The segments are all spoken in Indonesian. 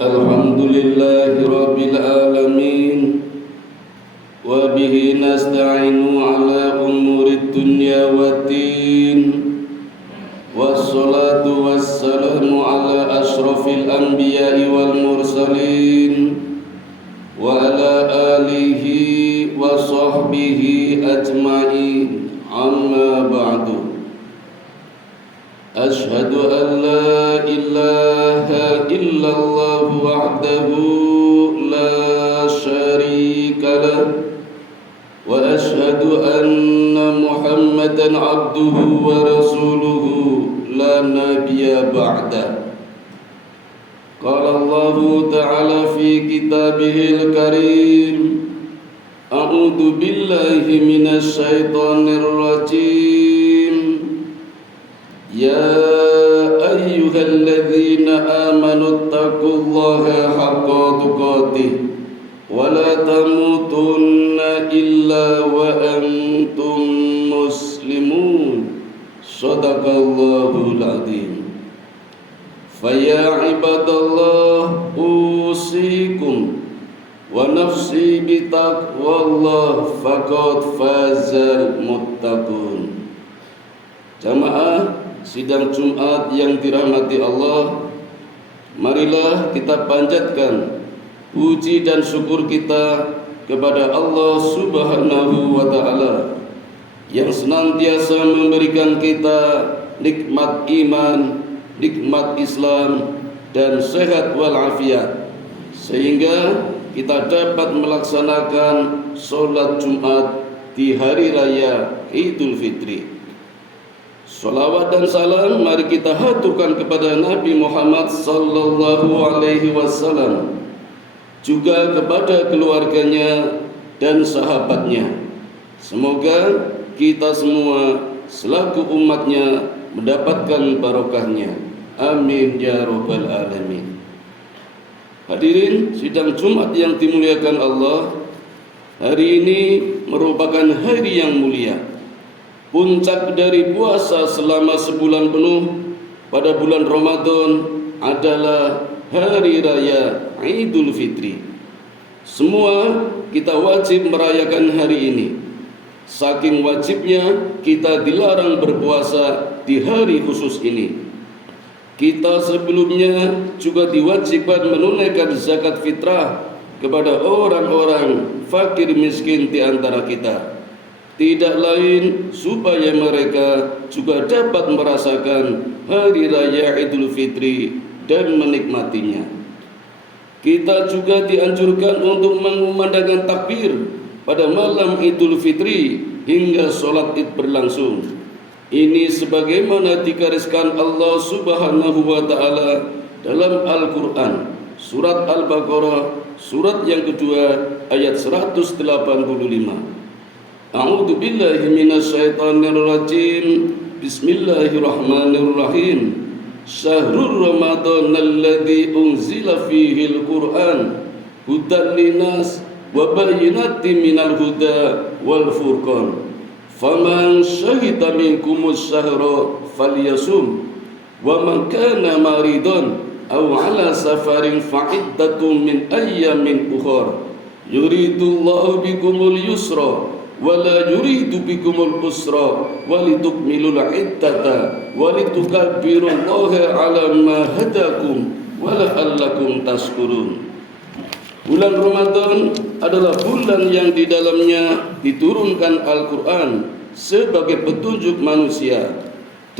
Alhamdulillahi Rabbil Alamin. Wa bihi nasta'inu ala umurid dunya waddin. Wassalatu wassalamu ala ashrafil anbiya'i wal mursalin wa ala alihi wa sahbihi ajma'in. Amma ba'du. Ashhadu an la ilaha illallah wahdahu la syarika lah wa ashhadu anna Muhammadan abduhu wa rasuluhu la nabiyya ba'da. Qala Allah ta'ala fi kitabihil karim, a'udzu billahi minasy syaithanir rajim. Ya ayyuhalladzina amanu taqullaha haqqa tuqatih wa la tamutunna illa wa antum muslimun. Shadaqallahul adzim. Faya ibadallah usikum wa nafsi bitaqwallah faqad fazal muttaqun. Jamaah sidang Jumat yang dirahmati Allah, marilah kita panjatkan puji dan syukur kita kepada Allah Subhanahu wa ta'ala yang senantiasa memberikan kita nikmat iman, nikmat Islam dan sehat walafiat, sehingga kita dapat melaksanakan sholat Jumat di hari raya Idul Fitri. Salawat dan salam mari kita haturkan kepada Nabi Muhammad sallallahu alaihi wasallam, juga kepada keluarganya dan sahabatnya. Semoga kita semua selaku umatnya mendapatkan barokahnya. Amin ya rabbal alamin. Hadirin sidang Jumat yang dimuliakan Allah, hari ini merupakan hari yang mulia. Puncak dari puasa selama sebulan penuh pada bulan Ramadan adalah hari raya Idul Fitri. Semua kita wajib merayakan hari ini. Saking wajibnya kita dilarang berpuasa di hari khusus ini. Kita sebelumnya juga diwajibkan menunaikan zakat fitrah kepada orang-orang fakir miskin di antara kita. Tidak lain supaya mereka juga dapat merasakan hari raya Idul Fitri dan menikmatinya. Kita juga dianjurkan untuk mengumandangkan takbir pada malam Idul Fitri hingga sholat Id berlangsung. Ini sebagaimana digariskan Allah Subhanahu wa ta'ala dalam Al-Quran surat Al-Baqarah surat yang kedua ayat 185. A'udzu billahi minasy syaithanir rajim. Bismillahirrahmanirrahim. Syahrul Ramadan alladzi unzila fihil Qur'an hudan linnas wa bayyinatin minal huda wal furqan. Faman syahida minkumus syahra falyasum wa man kana maridan aw ala safarin fa'iddatun min ayyamin ukhra. Yuridullahu bikumul yusra wala yuridu bikumul usra walitukmilul iddata walitukabbirullaha ala ma hadakum wala'allakum tashkurun. Bulan Ramadan adalah bulan yang di dalamnya diturunkan Al-Quran sebagai petunjuk manusia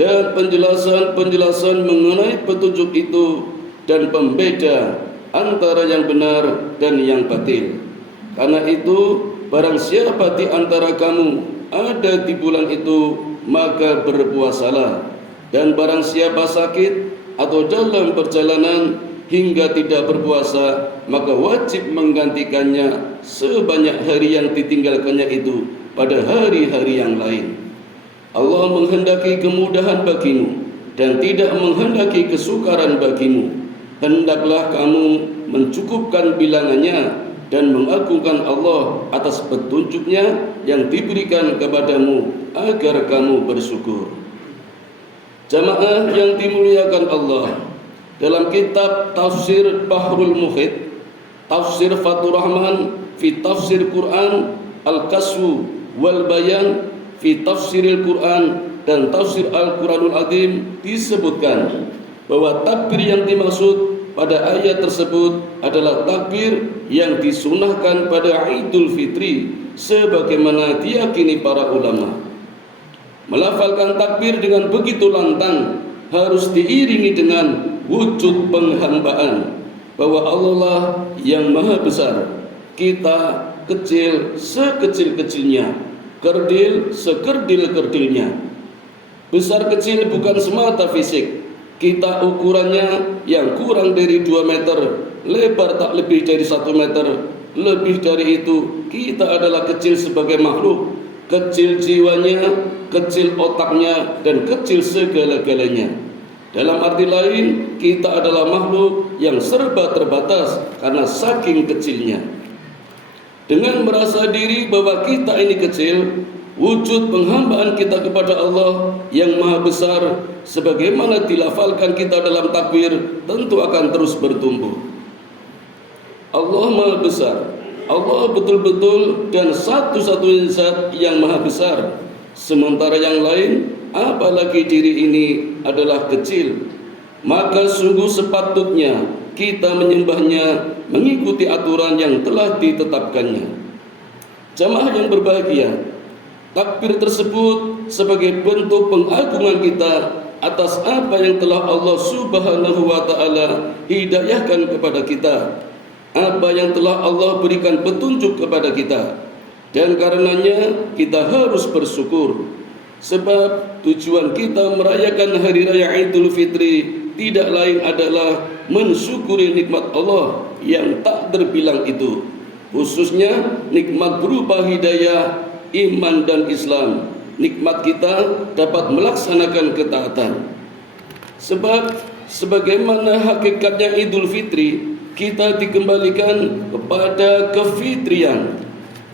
dan penjelasan-penjelasan mengenai petunjuk itu dan pembeda antara yang benar dan yang batil. Karena itu barang siapa di antara kamu ada di bulan itu, maka berpuasalah. Dan barang siapa sakit atau dalam perjalanan hingga tidak berpuasa, maka wajib menggantikannya sebanyak hari yang ditinggalkannya itu pada hari-hari yang lain. Allah menghendaki kemudahan bagimu dan tidak menghendaki kesukaran bagimu. Hendaklah kamu mencukupkan bilangannya dan mengagungkan Allah atas petunjuknya yang diberikan kepadamu agar kamu bersyukur. Jamaah yang dimuliakan Allah, dalam kitab Tafsir Bahrul Muhit, Tafsir Fathur Rahman fi Tafsir Quran, Al-Kaswu wal Bayan fi Tafsiril Quran, dan Tafsir Al-Quranul Azim disebutkan bahwa takbir yang dimaksud pada ayat tersebut adalah takbir yang disunahkan pada Idul Fitri sebagaimana diyakini para ulama. Melafalkan takbir dengan begitu lantang harus diiringi dengan wujud penghambaan bahwa Allah yang maha besar, kita kecil sekecil-kecilnya, kerdil sekerdil-kerdilnya. Besar kecil bukan semata fisik. Kita ukurannya yang kurang dari 2 meter, lebar tak lebih dari 1 meter. Lebih dari itu, kita adalah kecil sebagai makhluk, kecil jiwanya, kecil otaknya, dan kecil segala-galanya. Dalam arti lain, kita adalah makhluk yang serba terbatas karena saking kecilnya. Dengan merasa diri bahwa kita ini kecil, wujud penghambaan kita kepada Allah yang maha besar sebagaimana dilafalkan kita dalam takbir tentu akan terus bertumbuh. Allah maha besar, Allah betul-betul dan satu-satunya zat yang maha besar, sementara yang lain apalagi diri ini adalah kecil. Maka sungguh sepatutnya kita menyembahnya mengikuti aturan yang telah ditetapkannya. Jamaah yang berbahagia, takbir tersebut sebagai bentuk pengagungan kita atas apa yang telah Allah Subhanahu wa Ta'ala hidayahkan kepada kita, apa yang telah Allah berikan petunjuk kepada kita, dan karenanya kita harus bersyukur. Sebab tujuan kita merayakan hari raya Idul Fitri tidak lain adalah mensyukuri nikmat Allah yang tak terbilang itu, khususnya nikmat berupa hidayah, iman dan Islam. Nikmat kita dapat melaksanakan ketaatan. Sebab sebagaimana hakikatnya Idul Fitri, kita dikembalikan kepada kefitrian.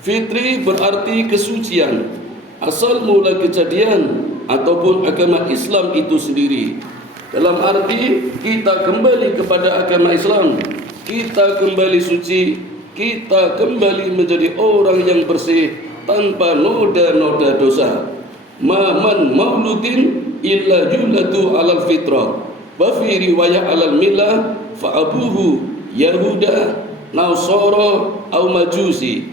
Fitri berarti kesucian, asal mula kejadian ataupun agama Islam itu sendiri. Dalam arti kita kembali kepada agama Islam, kita kembali suci, kita kembali menjadi orang yang bersih tanpa noda-noda dosa. Man mauludin illa yuladu alal fitrah, wa fi riwayah alal millah fa abuhu yahuda nasara au majusi.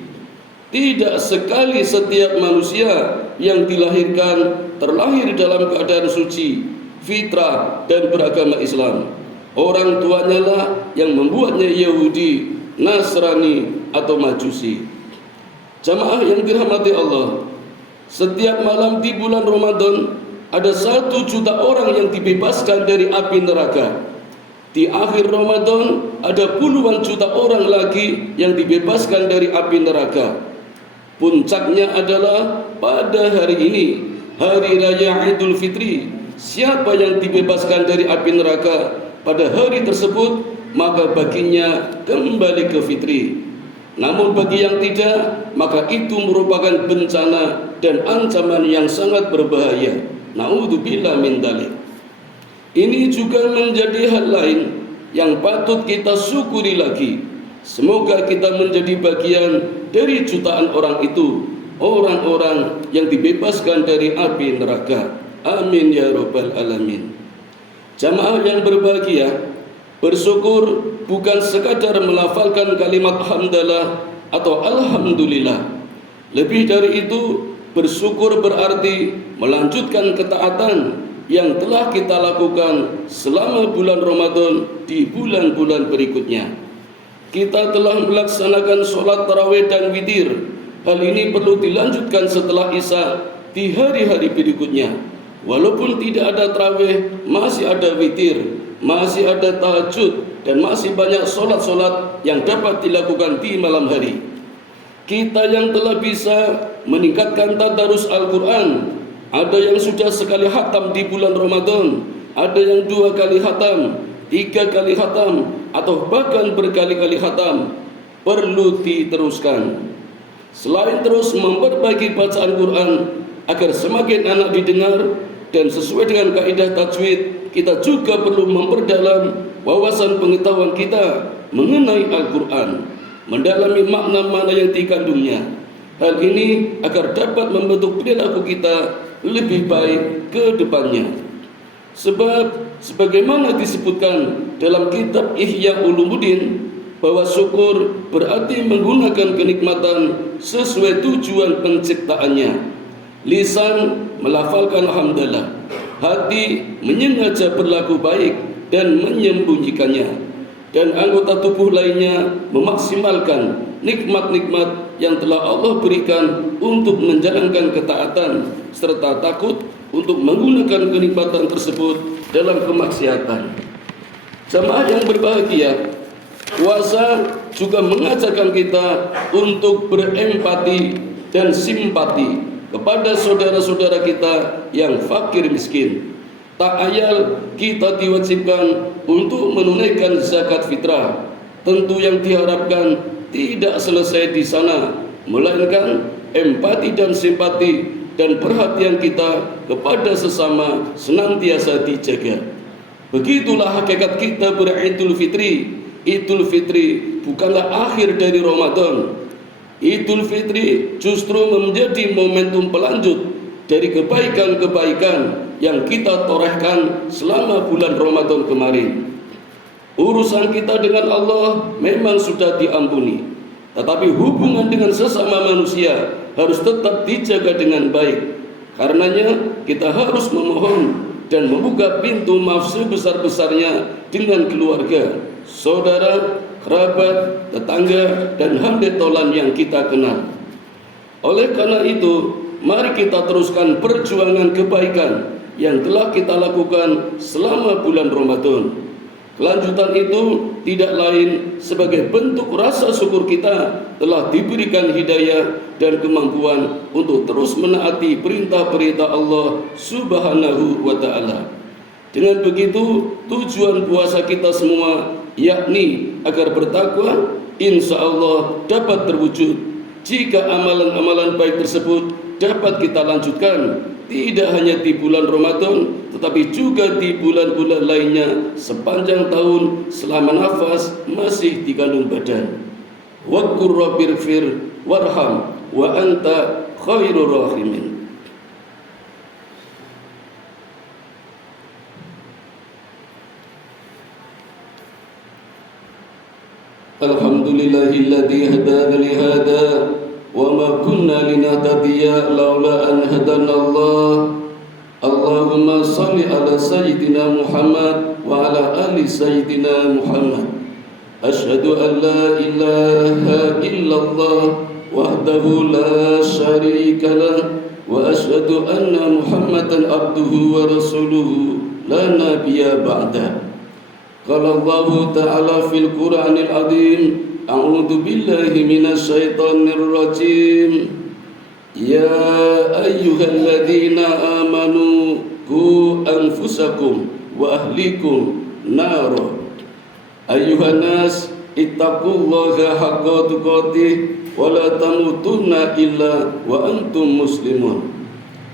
Tidak sekali setiap manusia yang dilahirkan terlahir dalam keadaan suci, fitrah dan beragama Islam. Orang tuanya lah yang membuatnya Yahudi, Nasrani atau Majusi. Jamaah yang dirahmati Allah, setiap malam di bulan Ramadan ada 1 juta orang yang dibebaskan dari api neraka. Di akhir Ramadan ada puluhan juta orang lagi yang dibebaskan dari api neraka. Puncaknya adalah pada hari ini, hari raya Idul Fitri. Siapa yang dibebaskan dari api neraka pada hari tersebut, maka baginya kembali ke fitri. Namun bagi yang tidak, maka itu merupakan bencana dan ancaman yang sangat berbahaya. Na'udzubillah min dzalik. Ini juga menjadi hal lain yang patut kita syukuri lagi. Semoga kita menjadi bagian dari jutaan orang itu, orang-orang yang dibebaskan dari api neraka. Amin ya rabbal alamin. Jamaah yang berbahagia, bersyukur bukan sekadar melafalkan kalimat hamdalah atau alhamdulillah. Lebih dari itu, bersyukur berarti melanjutkan ketaatan yang telah kita lakukan selama bulan Ramadan di bulan-bulan berikutnya. Kita telah melaksanakan sholat tarawih dan witir. Hal ini perlu dilanjutkan setelah Isya di hari-hari berikutnya. Walaupun tidak ada tarawih, masih ada witir, masih ada tahajud, dan masih banyak sholat-sholat yang dapat dilakukan di malam hari. Kita yang telah bisa meningkatkan tadarus Al-Quran, ada yang sudah sekali khatam di bulan Ramadan, ada yang 2 kali khatam, 3 kali khatam, atau bahkan berkali-kali khatam, perlu diteruskan. Selain terus memperbaiki bacaan Quran agar semakin enak didengar dan sesuai dengan kaidah tajwid, kita juga perlu memperdalam wawasan pengetahuan kita mengenai Al-Quran, mendalami makna-makna yang dikandungnya. Hal ini agar dapat membentuk perilaku kita lebih baik ke depannya. Sebab sebagaimana disebutkan dalam kitab Ihya Ulumuddin, bahwa syukur berarti menggunakan kenikmatan sesuai tujuan penciptaannya. Lisan melafalkan hamdalah, hati menyengaja berlaku baik dan menyembunyikannya, dan anggota tubuh lainnya memaksimalkan nikmat-nikmat yang telah Allah berikan untuk menjalankan ketaatan, serta takut untuk menggunakan kenikmatan tersebut dalam kemaksiatan. Jamaah yang berbahagia, puasa juga mengajarkan kita untuk berempati dan simpati kepada saudara-saudara kita yang fakir miskin. Tak ayal kita diwajibkan untuk menunaikan zakat fitrah. Tentu yang diharapkan tidak selesai di sana, melainkan empati dan simpati dan perhatian kita kepada sesama senantiasa dijaga. Begitulah hakikat kita beridul fitri. Idul Fitri bukanlah akhir dari Ramadan. Idul Fitri justru menjadi momentum pelanjut dari kebaikan-kebaikan yang kita torehkan selama bulan Ramadan kemarin. Urusan kita dengan Allah memang sudah diampuni, tetapi hubungan dengan sesama manusia harus tetap dijaga dengan baik. Karenanya kita harus memohon dan membuka pintu maaf sebesar-besarnya dengan keluarga, saudara, kerabat, tetangga, dan handetolan yang kita kenal. Oleh karena itu, mari kita teruskan perjuangan kebaikan yang telah kita lakukan selama bulan Ramadan. Kelanjutan itu tidak lain sebagai bentuk rasa syukur kita telah diberikan hidayah dan kemampuan untuk terus menaati perintah-perintah Allah Subhanahu wa ta'ala. Dengan begitu, tujuan puasa kita semua, yakni agar bertakwa, insya Allah dapat terwujud. Jika amalan-amalan baik tersebut dapat kita lanjutkan, tidak hanya di bulan Ramadan, tetapi juga di bulan-bulan lainnya sepanjang tahun selama nafas masih dikandung badan. Waqur rabbirfir warham wa anta khairur rahimin. Alhamdulillahilladzi hadana li hada wa ma kunna linahtadiya laula an hadana Allah. Allahumma salli ala sayyidina Muhammad wa ala ali sayyidina Muhammad. Asyhadu an la ilaha illallah wahdahu la syarika lah wa asyhadu anna Muhammadan abduhu wa rasuluhu la nabiyya ba'da. Qala Allah ta'ala fil Qur'anil azim, a'udzu billahi minasyaitonir rajim. Ya ayyuhalladzina amanu qu anfusakum wa ahlikum nara. Ayyuhan nas ittaqullaha haqqa tuqatih wa la tamutunna illa wa antum muslimun.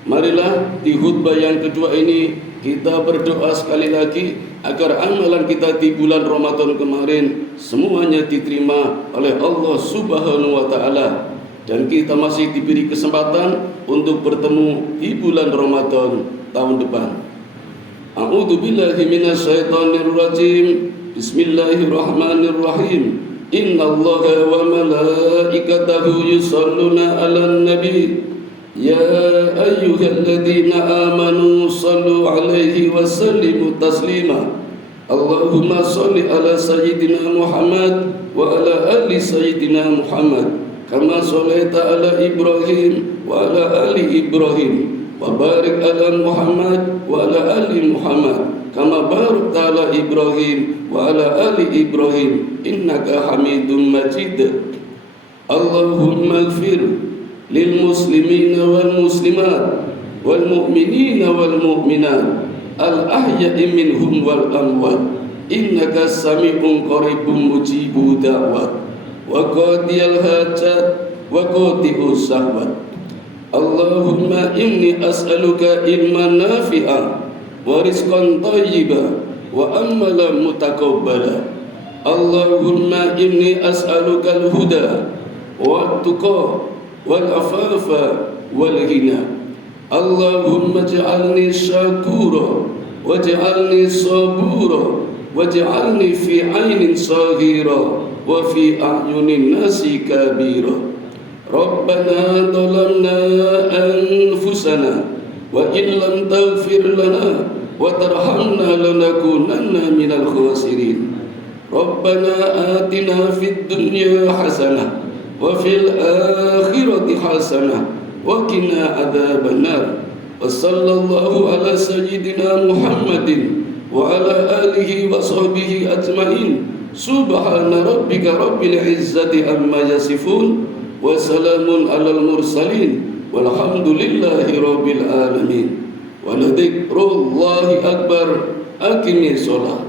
Marilah di khutbah yang kedua ini kita berdoa sekali lagi agar amalan kita di bulan Ramadan kemarin semuanya diterima oleh Allah Subhanahu wa ta'ala, dan kita masih diberi kesempatan untuk bertemu di bulan Ramadan tahun depan. A'udzu billahi minasyaitonir rajim. Bismillahirrahmanirrahim. Innallaha wa malaikatahu yusholluna 'alan nabi. Ya ayyuhalladzina amanu shallu 'alaihi wa sallimu taslima. Allahumma shalli ala sayyidina Muhammad wa ala ali sayyidina Muhammad kama shallaita ala Ibrahim wa ala ali Ibrahim wa barik ala Muhammad wa ala ali Muhammad kama barakta ala Ibrahim wa ala ali Ibrahim innaka Hamidum Majid. Allahumma ighfir lil muslimina wal muslimat wal mu'minina wal mu'minat al ahya'i minhum wal amwat innaka sami'un qaribun mujibud da'wat wa qadiyal hajat wa qadi'us sahwat. Allahumma inni as'aluka ilman nafi'an ورزقا طيبا وأملا متقبلا. اللهم إني أسألك الهدى والتقى والعفاف والغنى. اللهم اجعلني شكورا واجعلني صبورا واجعلني في عين صغيرة وفي أعين الناس كبيرا. ربنا ظلمنا أنفسنا وإن لم تغفر لنا وترحمنا لنكونن من الخاسرين. ربنا آتنا في الدنيا حسنة وفي الآخرة حسنة وقنا عذاب النار. وصلى الله على سيدنا محمد وعلى آله وصحبه أجمعين. سبحان ربك رب العزة عما يصفون وسلام على المرسلين والحمد لله رب العالمين. ولذكر الله أكبر. أقم الصلاة.